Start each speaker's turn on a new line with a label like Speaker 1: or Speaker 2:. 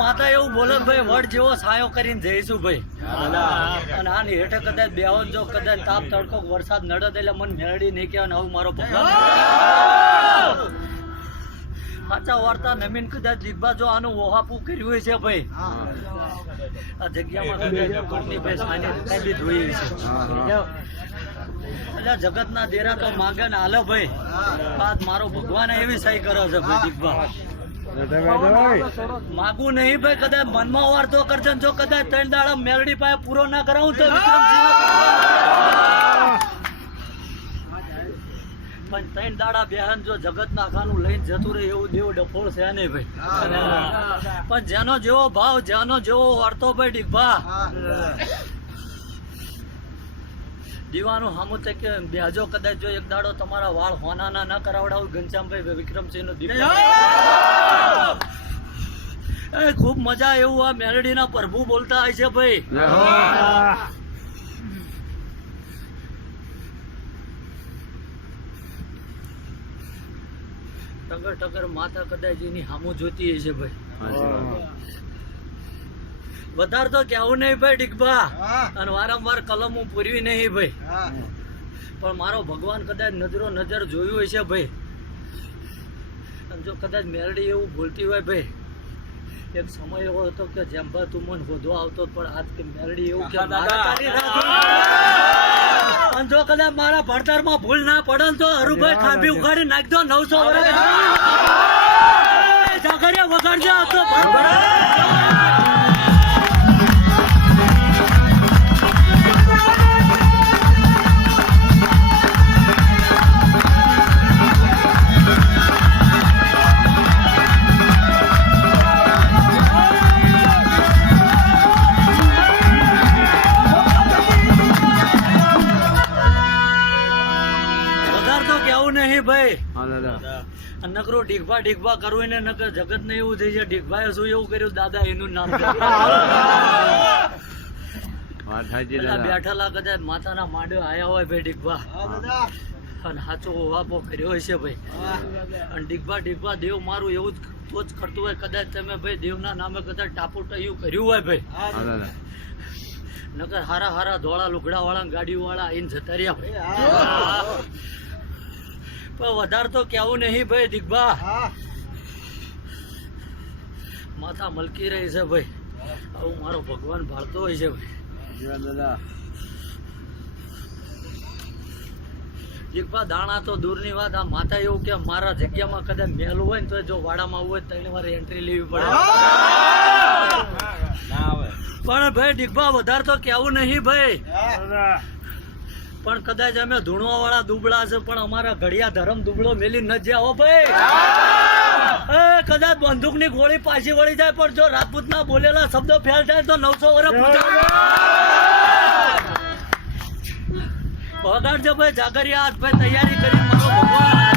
Speaker 1: માતા એવું બોલે ભાઈ વડ જેવો સાયો કરીને જઈશું ભાઈ. અને આની હેઠે કદાચ બેહો જો કદાચ તાપ તડકો વરસાદ નડે એટલે મને મેળડી નહીં કહેવાય આવું મારો ભગવાન. સાચા વાર્તા નમીન કદાચ દીપા જો આનું ઓહાપું કર્યું હોય છે ભાઈ. આ જગ્યામાં સાની છે. એટલે જગતના દેરા તો માગે ને હાલો ભાઈ. બાદ મારો ભગવાન એવી સહી કરો છે ભાઈ દીપા માગું નહીં ભાઈ કદાચ મનમાં વાર્તો કરજે જો કદાચ ત્રણ દાડા મેલડી પાસે પૂરો ના કરાવું તો પણ ત્રણ દાડા બેહન જો જગત ના ખાનું લઈને જતું રહે એવું દેવ ડફોળ છે નહીં ભાઈ. પણ જેનો જેવો ભાવ જેનો જેવો વાર્તો ભાઈ ડીભા દીવાનું સામું છે કે બેજો કદાચ જો એક દાડો તમારા વાળ હોનાના ના કરાવડાવું ઘનશ્યામભાઈ વિક્રમસિંહ નો દીપ એ ખૂબ મજા એવું આ મેલડીના પ્રભુ બોલતા હોય છે ભાઈ. ટગર ટગર માતા કદાચ એની સામું જોતી હશે ભાઈ. વધારે તો કેવું નહીં ભાઈ ડીકબા અને વારંવાર કલમ હું પૂરવી નહીં ભાઈ. પણ મારો ભગવાન કદાચ નજરો નજર જોયું હોય છે ભાઈ. અને જો કદાચ મેરડી એવું બોલતી હોય ભાઈ એક સમય એવો હતો કે જેમ બા તું મન વધુ આવતો પણ આજ કે મેરડી એવું કે. અને જો કદાચ મારા ભણતરમાં ભૂલ ના પડે તો હરુભાઈ ખાંભી ઉખાડી નાખજો નવસો વર્ષ. નહીં ભાઈ નકરો ઢીકભા ઢીકભા કરવું ને નકર જગત ને એવું થઈ જાય. ઢીકભાએ શું એવું કર્યું? દાદા એનું નામ બેઠેલા કદાચ માતાના માંડે આયા હોય ભાઈ ઢીકભા અને સાચો વાપો કર્યો હશે ભાઈ. અને ઢીકભા ઢીકભા દેવ મારું એવું જ તો જ કરતું હોય કદાચ તમે ભાઈ દેવના નામે કદાચ ટાપુ ટયું કર્યું હોય ભાઈ. નકર હારા હારા ધોળા લુગડા વાળા ગાડી વાળા આઈને જતા રહ્યા ભાઈ. પણ વધારે તો કેવું નહીં ભાઈ દિગ્બા માથા મલકી રહી છે ભાઈ. આવું મારો ભગવાન ભાળતો હોય છે ભાઈ. દીકભા દાણા તો દૂરની વાત આ માતા એવું કે મારા જગ્યામાં કદાચ મેલું હોય ને તો જો વાડામાં હોય તો ત્રણ વાર એન્ટ્રી લેવી પડે. પણ ભાઈ દીકભા વધારે તો કેવું નહીં ભાઈ. પણ કદાચ અમે ધૂણવા વાળા દુબળા છે પણ અમારા ઘડિયા ધરમ દુબળો મેલી ન જ્યાં હો ભાઈ. એ કદાચ બંદૂકની ગોળી પાછી વળી જાય પણ જો રાજપૂત ના બોલેલા શબ્દો ફેલ થાય તો નવસો વર્ષ વગાડજો ભાઈ જાગરિયા ભાઈ તૈયારી કરી મારો ભગવાન.